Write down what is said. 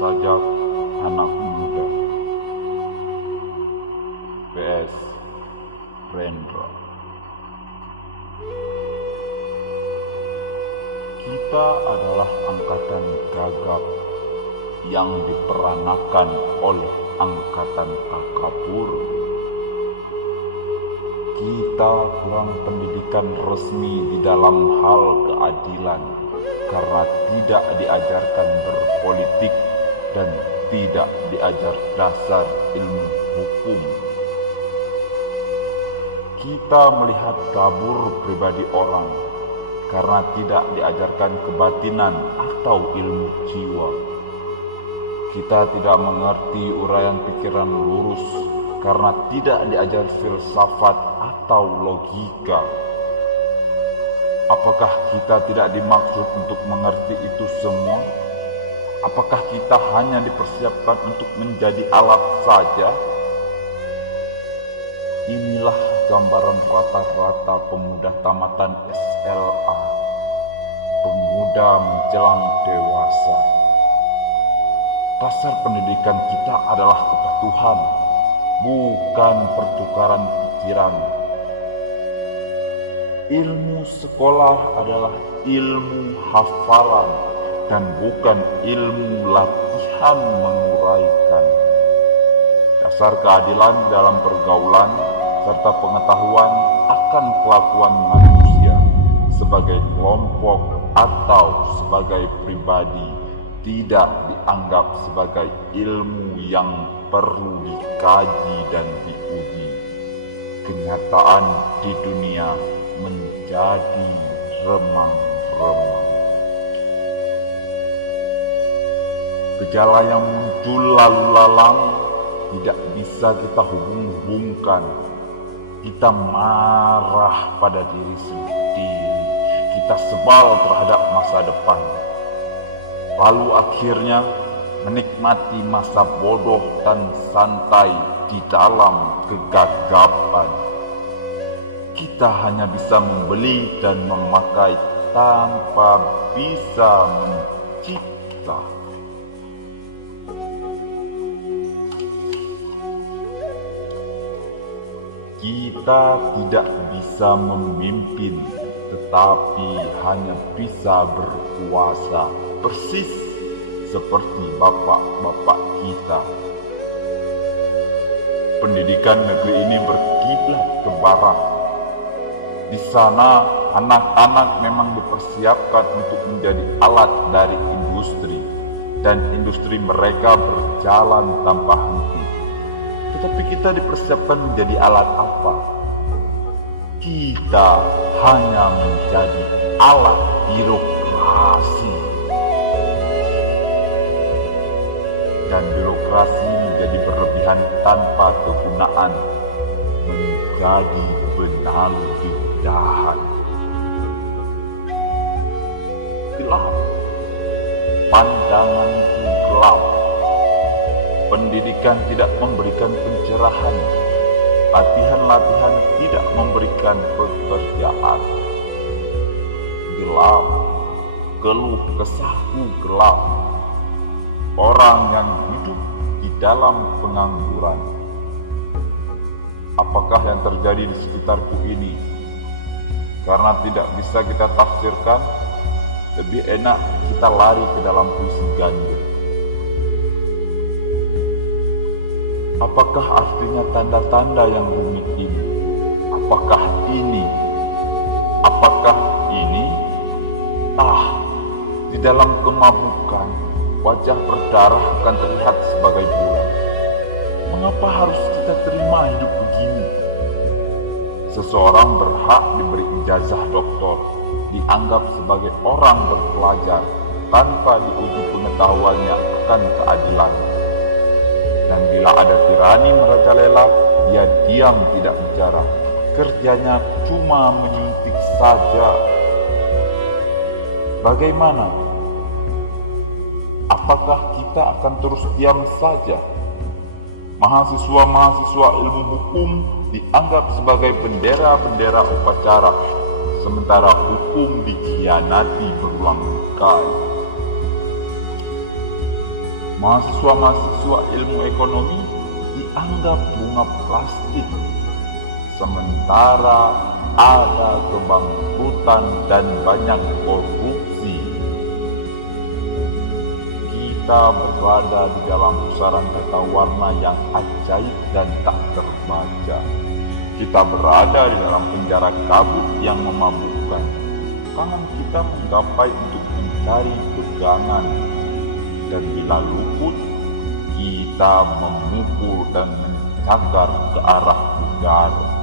sajak anak muda. PS Rendra. Kita adalah angkatan gagap yang diperanakan oleh angkatan takabur. Kita kurang pendidikan resmi di dalam hal keadilan karena tidak diajarkan berpolitik dan tidak diajar dasar ilmu hukum. Kita melihat kabur pribadi orang karena tidak diajarkan kebatinan atau ilmu jiwa. Kita tidak mengerti uraian pikiran lurus karena tidak diajar filsafat atau logika. Apakah kita tidak dimaksud untuk mengerti itu semua? Apakah kita hanya dipersiapkan untuk menjadi alat saja? Inilah gambaran rata-rata pemuda tamatan SLA, pemuda menjelang dewasa. Dasar pendidikan kita adalah kepatuhan, bukan pertukaran pikiran. Ilmu sekolah adalah ilmu hafalan dan bukan ilmu latihan menguraikan. Dasar keadilan dalam pergaulan serta pengetahuan akan kelakuan manusia sebagai kelompok atau sebagai pribadi tidak dianggap sebagai ilmu yang perlu dikaji dan diuji. Kenyataan di dunia menjadi remang-remang. Gejala yang muncul lalu lalang tidak bisa kita hubung-hubungkan. Kita marah pada diri sendiri. Kita sebal terhadap masa depan. Lalu akhirnya menikmati masa bodoh dan santai di dalam kegagapan. Kita hanya bisa membeli dan memakai tanpa bisa mencipta. Kita tidak bisa memimpin, tetapi hanya bisa berkuasa, persis seperti bapak-bapak kita. Pendidikan negeri ini berkiblat ke barat. Di sana anak-anak memang dipersiapkan untuk menjadi alat dari industri, dan industri mereka berjalan tanpa henti. Tetapi kita dipersiapkan menjadi alat apa? Kita hanya menjadi alat birokrasi. Dan birokrasi menjadi berlebihan tanpa kegunaan, menjadi benalu di dahan. Gelap, pandanganku gelap. Pendidikan tidak memberikan pencerahan, latihan-latihan tidak memberikan pekerjaan. Gelap, keluh kesahku gelap. Orang yang hidup di dalam pengangguran. Apakah yang terjadi di sekitarku ini? Karena tidak bisa kita tafsirkan, lebih enak kita lari ke dalam puisi Ganjil. Apakah artinya tanda-tanda yang rumit ini? Apakah ini? Apakah ini? Di dalam kemabukan, wajah berdarah akan terlihat sebagai bulan. Mengapa harus kita terima hidup begini? Seseorang berhak diberi ijazah doktor, dianggap sebagai orang berpelajar tanpa diuji pengetahuannya akan keadilan. Dan bila ada tirani merajalela, dia diam tidak bicara. Kerjanya cuma menyuntik saja. Bagaimana? Apakah kita akan terus diam saja? Mahasiswa-mahasiswa ilmu hukum dianggap sebagai bendera-bendera upacara, sementara hukum dikhianati berulang kali. Mahasiswa-mahasiswa ilmu ekonomi dianggap bunga plastik, sementara ada kebangkrutan dan banyak korupsi. Kita berada di dalam pusaran kata warna yang ajaib dan tak terbaca. Kita berada di dalam penjara kabut yang memabukkan. Tangan kita menggapai untuk mencari pegangan, dan bila luput, kita memukul dan mencakar ke arah udara.